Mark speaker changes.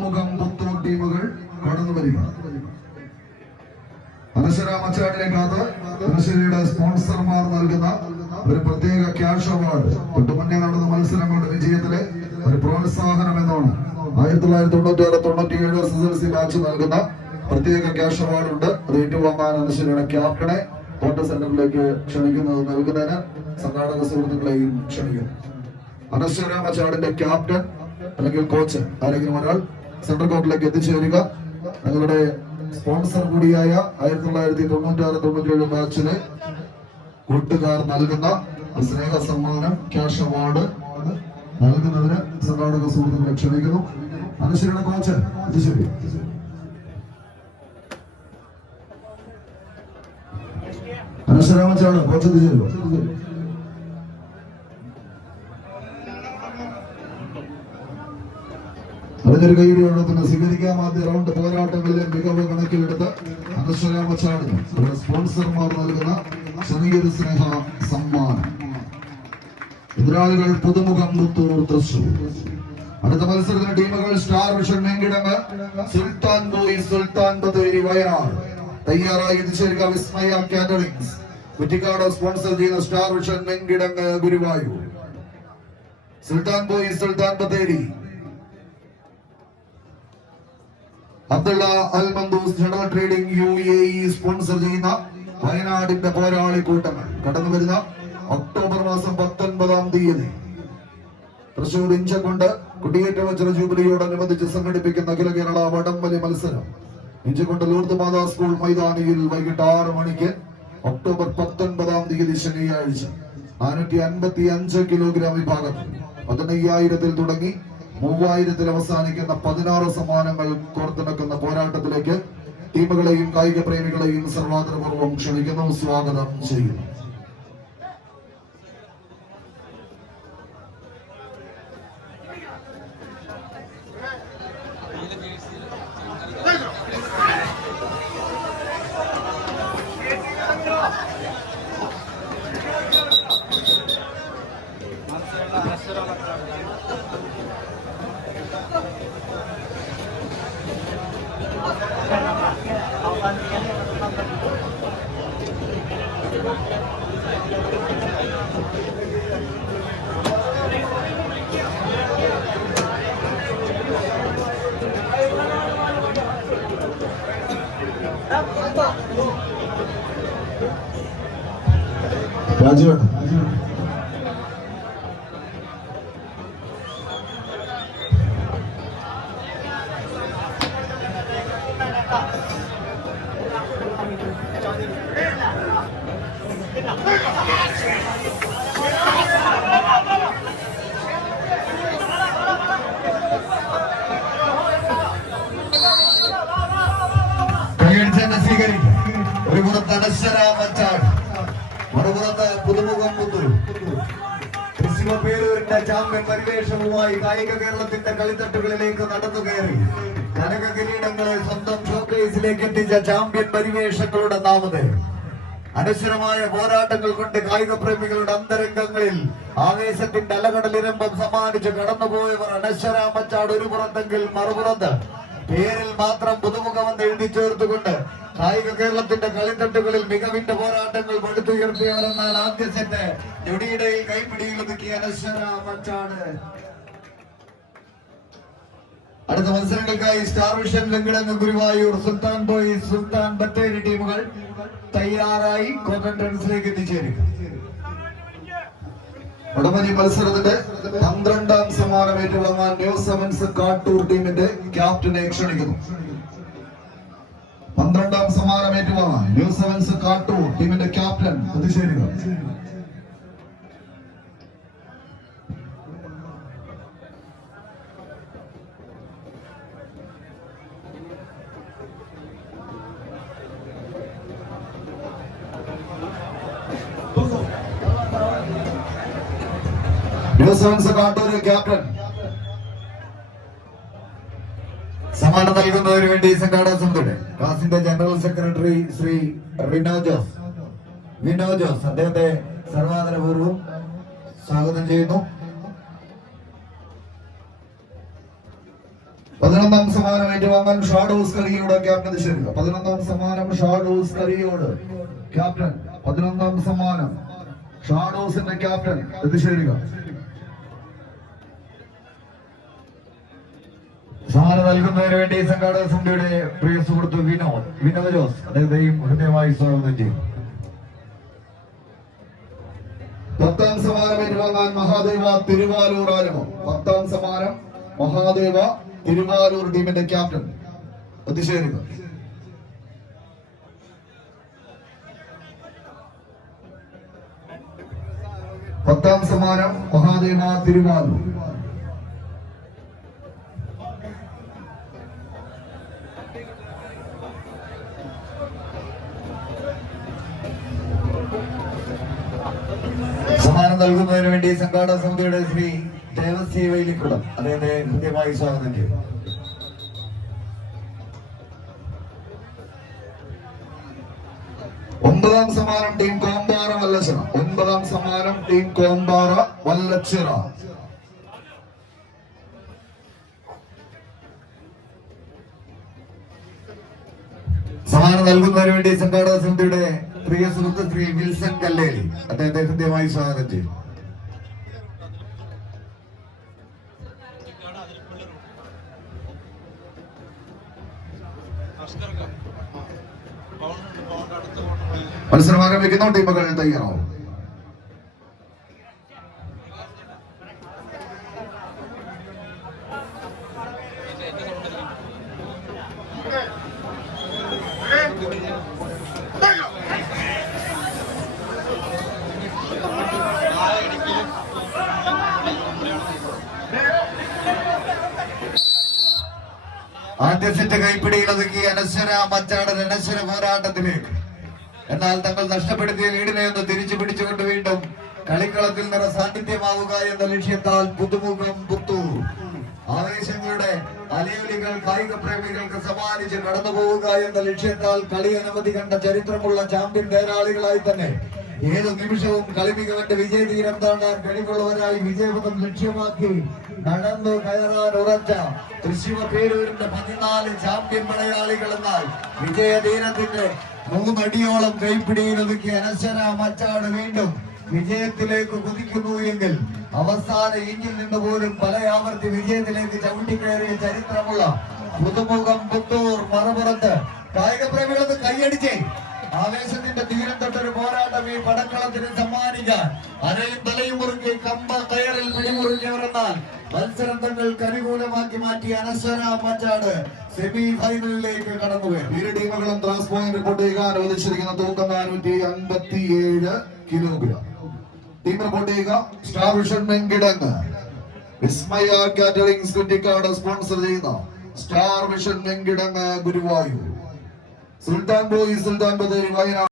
Speaker 1: മുഖം പുത്തൂർ ടീമുകൾ കടന്നു വരിക. അനശ്വര മച്ചാടിലേക്കകത്ത് സ്പോൺസർമാർ നൽകുന്ന ഒരു പ്രത്യേക ക്യാഷ് അവാർഡ്. തൊട്ടുമുന്നേ നടന്ന മത്സരങ്ങളുടെ വിജയത്തിലെ ഒരു പ്രോത്സാഹനം എന്നാണ് ആയിരത്തി തൊള്ളായിരത്തി തൊണ്ണൂറ്റി ആറ് തൊണ്ണൂറ്റി ഏഴ് എസ് എൽ സി നൽകുന്ന പ്രത്യേക ക്യാഷ് അവാർഡ് ഉണ്ട്. അത് ഏറ്റുവാങ്ങാൻ അനശ്വരയുടെ ക്യാപ്റ്റനെ കോട്ട സെന്ററിലേക്ക് ക്ഷണിക്കുന്നത് നൽകുന്നതിന് സംഘാടക സുഹൃത്തുക്കളെയും ക്ഷണിക്കുന്നു. അനശ്വര ക്യാപ്റ്റൻ അല്ലെങ്കിൽ കോച്ച് ആരെങ്കിലും ഒരാൾ സെൻട്രൽ കോർട്ടിലേക്ക് എത്തിച്ചേരുക. ഞങ്ങളുടെ സ്പോൺസർ കൂടിയായ ആയിരത്തി തൊള്ളായിരത്തി തൊണ്ണൂറ്റി ആറ് തൊണ്ണൂറ്റി ഏഴ് ബാച്ചിലെ കൂട്ടുകാർ നൽകുന്ന സ്നേഹ സമ്മാനം ക്യാഷ് അവാർഡ് നൽകുന്നതിന് സംഘാടക സുഹൃത്തുക്കളെ ക്ഷണിക്കുന്നു. അനശ്വരയുടെ കോച്ച് എത്തിച്ചേരി. അനശ്വര മച്ചാട് കോച്ച് എത്തിച്ചേരുക കൈയുടെ സ്വീകരിക്കാൻ ആദ്യ റൗണ്ട് പോരാട്ടങ്ങളിലെ മികവ് കണക്കിലെടുത്ത് അനശ്വരാമ ചാടുന്നു ഇവിടെ സ്പോൺസർമാർ നൽകുന്ന ചെറിയൊരു സ്നേഹ സമ്മാനം. എതിരാളികൾ പുതുമുഖം പുത്തൂർ തൃശൂർ അടുത്ത മത്സരത്തിന് ടീമുകൾ Star Vision Venkitangu Sulthan boy Sulthan Bathery Wayanad. തയ്യാറായി എത്തിച്ചേരുക വിസ്മയ കാറ്ററിംഗ്സ്. കുറ്റിക്കാട് സ്പോൺസർ ചെയ്യുന്ന Star Vision Venkitangu Guruvayur. Sulthan boy Sulthan Bathery Abdullah Al Mandoos general trading U A E sponsor ചെയ്യുന്ന വയനാടിന്റെ പോരാളി കൂട്ടങ്ങൾ. കടന്നു വരുന്ന ഒക്ടോബർ മാസം പത്തൊൻപതാം തീയതി. തൃശൂർ ഇഞ്ചകൊണ്ട് കുടിയേറ്റ വജ്ര ജൂബിലിയോടനുബന്ധിച്ച് സംഘടിപ്പിക്കുന്ന അഖില കേരള വടംവലി മത്സരം. ഇഞ്ചകൊണ്ട് ലൂർദ് മാതാ സ്കൂൾ മൈതാനിയിൽ വൈകിട്ട് ആറ് മണിക്ക് ഒക്ടോബർ പത്തൊൻപതാം തീയതി ശനിയാഴ്ച. നാനൂറ്റി അൻപത്തി അഞ്ച് കിലോഗ്രാം വിഭാഗത്തിൽ പതിനയ്യായിരത്തിൽ തുടങ്ങി മൂവായിരത്തിൽ അവസാനിക്കുന്ന പതിനാറ് സമ്മാനങ്ങൾ കോർത്തിണക്കുന്ന പോരാട്ടത്തിലേക്ക് ടീമുകളെയും കായിക പ്രേമികളെയും സർവാദരപൂർവം ക്ഷണിക്കുന്നു. സ്വാഗതം ചെയ്യുന്നു. രാജുവേട്ടൻ കൈയടിച്ച് തൃശ്ശൂർ പേരൂരിന്റെ ചാമ്പ്യൻ പരിവേഷവുമായി കായിക കേരളത്തിന്റെ കളിത്തട്ടുകളിലേക്ക് നടന്നു കയറി. കനക കിരീടങ്ങളെ സ്വന്തം ഷോക്കേസിലേക്ക് എത്തിച്ച ചാമ്പ്യൻ പരിവേഷങ്ങളുടെ നാമത് അനശ്വരമായ പോരാട്ടങ്ങൾ കൊണ്ട് കായിക പ്രേമികളുടെ അന്തരംഗങ്ങളിൽ ആവേശത്തിന്റെ അലകടലിരമ്പം സമ്മാനിച്ച് കടന്നുപോയവർ അനശ്വരാമച്ചാട് ഒരു പുറത്തെങ്കിൽ മറുപുറത്ത്. പേരിൽ മാത്രം പുതുമുഖമെന്ന് എഴുതി ചേർത്തുകൊണ്ട് കായിക കേരളത്തിന്റെ കളിത്തട്ടുകളിൽ മികവിന്റെ പോരാട്ടങ്ങൾ പടുത്തുയർത്തിയവരെന്നാൽ ആദ്യ സെറ്റ് ഞൊടിയിടയിൽ കൈപ്പിടിയിൽ ഒതുക്കിയ അനശ്വരാമച്ചാട് അടുത്ത മത്സരങ്ങൾക്കായി Star Vision Venkitangu Guruvayur Sulthan boy Sulthan Bathery ടീമുകൾ തയ്യാറായി കോൺഫറൻസിലേക്ക് എത്തിച്ചേരും. ഉടമനി മത്സരത്തിന്റെ പന്ത്രണ്ടാം സമ്മാനം ഏറ്റുവാങ്ങാൻ ന്യൂ സെവൻസ് കാട്ടൂർ ടീമിന്റെ ക്യാപ്റ്റനെ ക്ഷണിക്കുന്നു. പന്ത്രണ്ടാം സമ്മാനം ഏറ്റുവാങ്ങാൻ ന്യൂ സെവൻസ് ടീമിന്റെ ക്യാപ്റ്റൻ പ്രതിഷേധിക ന്യൂ സെവൻസ് ക്യാപ്റ്റൻ സമ്മാനം നൽകുന്നതിന് വേണ്ടി സംഘാടക സമിതിയുടെ ജനറൽ സെക്രട്ടറി ശ്രീ റിനോ ജോസ്. വിനോ ജോസ് അദ്ദേഹത്തെ സർവാദരപൂർവം സ്വാഗതം ചെയ്യുന്നു. പതിനൊന്നാം സമ്മാനം ഏറ്റുവാങ്ങാൻ ഷാഡോസ് കളിയോട് ക്യാപ്റ്റൻ ശരിക പതിനൊന്നാം സമ്മാനം ഷാഡോസ് കളിയോട് ക്യാപ്റ്റൻ. പതിനൊന്നാം സമ്മാനം ഷാഡോസിന്റെ ക്യാപ്റ്റൻ എത്തിച്ചേരുക
Speaker 2: സമ്മാനം നൽകുന്നതിന് വേണ്ടി സംഘാടക സമിതിയുടെ പ്രിയ സുഹൃത്ത് വിനോദ് വിനോദ് ജോസ് അദ്ദേഹത്തെയും ഹൃദയമായി സ്വാഗതം ചെയ്യും.
Speaker 1: പത്താം സമാനം ഏറ്റുവാങ്ങാൻ മഹാദേവ തിരുവാലൂർ ആരംഭം. പത്താം സമാനം മഹാദേവ തിരുവാലൂർ ടീമിന്റെ ക്യാപ്റ്റൻ എത്തിച്ചേരുക പത്താം സമാനം മഹാദേവ തിരുവാലൂർ.
Speaker 2: നൽകുന്നതിന് വേണ്ടി സംഘാടക സമിതിയുടെ ശ്രീ ദേവസ്യ വൈലിക്കുളം അദ്ദേഹത്തെ ഹൃദ്യമായി സ്വാഗതം ചെയ്യും
Speaker 1: ഒമ്പതാം സമ്മാനം ടീം കോമ്പാറ വല്ലച്ചിറ. ഒമ്പതാം സമ്മാനം ടീം കോമ്പാറ വല്ലച്ചിറ.
Speaker 2: സമ്മാനം നൽകുന്നതിന് വേണ്ടി സംഘാടക സമിതിയുടെ പ്രിയ സുഹൃത്ത് ശ്രീ വിൽസൺ കല്ലേലി. അദ്ദേഹത്തെ ഹൃദ്യമായി സ്വാഗതം. ചെയ്യും
Speaker 1: മത്സരം ആരംഭിക്കുന്നു. ടീമുകൾ തയ്യാറാവും.
Speaker 2: ആദ്യ കൈപ്പിടിയിൽ ഒതുക്കി അനശ്വര മച്ചാടൻ അനശ്വര പോരാട്ടത്തിലേക്ക്. എന്നാൽ തങ്ങൾ നഷ്ടപ്പെടുത്തിയ ലീഡിനെ ഒന്ന് തിരിച്ചു പിടിച്ചുകൊണ്ട് വീണ്ടും കളിക്കളത്തിൽ നിറ സാന്നിധ്യമാവുക എന്ന ലക്ഷ്യത്താൽ പുതുമുഖം പുത്തൂർ. ആവേശങ്ങളുടെ അലയൊലികൾ കായിക പ്രേമികൾക്ക് സമ്മാനിച്ച് കടന്നു പോവുക എന്ന ലക്ഷ്യത്താൽ കളി അനുമതി കണ്ട ചരിത്രമുള്ള ചാമ്പ്യൻ നേരാളികളായി തന്നെ. ഏത് നിമിഷവും കളി മികവന്റെ വിജയതീരം താണ്ടാൻ കഴിവുള്ളവരായി വിജയപഥം ലക്ഷ്യമാക്കി നടന്നു കയറാൻ ഉറച്ച തൃശ്ശൂർ പേരൂരിന്റെ പതിനാല് ചാമ്പ്യൻ മലയാളികൾ എന്നാൽ വിജയ തീരത്തിന്റെ മൂന്നടിയോളം കൈപ്പിടിയിൽ ഒതുക്കി അനശ്വര മച്ചാട് വീണ്ടും വിജയത്തിലേക്ക് കുതിക്കുന്നു എങ്കിൽ അവസാന ഇഞ്ചിൽ നിന്ന് പോലും പല ആവർത്തി വിജയത്തിലേക്ക് ചവിട്ടിക്കയറിയ ചരിത്രമുള്ള പുതുമുഖം പുത്തൂർ മറുപുറത്ത്. കായിക പ്രേമികളത് കൈയടിച്ചേ. ആവേശത്തിന്റെ തീരം തൊട്ടൊരു പോരാട്ടം ഈ പടക്കളത്തിന് സമ്മാനിക്കാൻ. അരയും തലയും മുറുക്കി കമ്പ കയറിൽ പിടിമുറുക്കിയവരെന്നാൽ മത്സരം തങ്ങൾക്ക് അനുകൂലമാക്കി മാറ്റി അനശ്വര മച്ചാട് സെമി ഫൈനലിലേക്ക് കടന്നുപോയി
Speaker 1: ഇരു ടീമുകളും ത്രാസ് പോയിന്റ് റിപ്പോർട്ട് ചെയ്യുക അനുവദിച്ചിരിക്കുന്ന തൂക്കം നാനൂറ്റി അൻപത്തിയേഴ് kilogram. Star Vision sponsor Star Vision Guruvayur. Sulthan boy Sulthan Bathery Wayanad.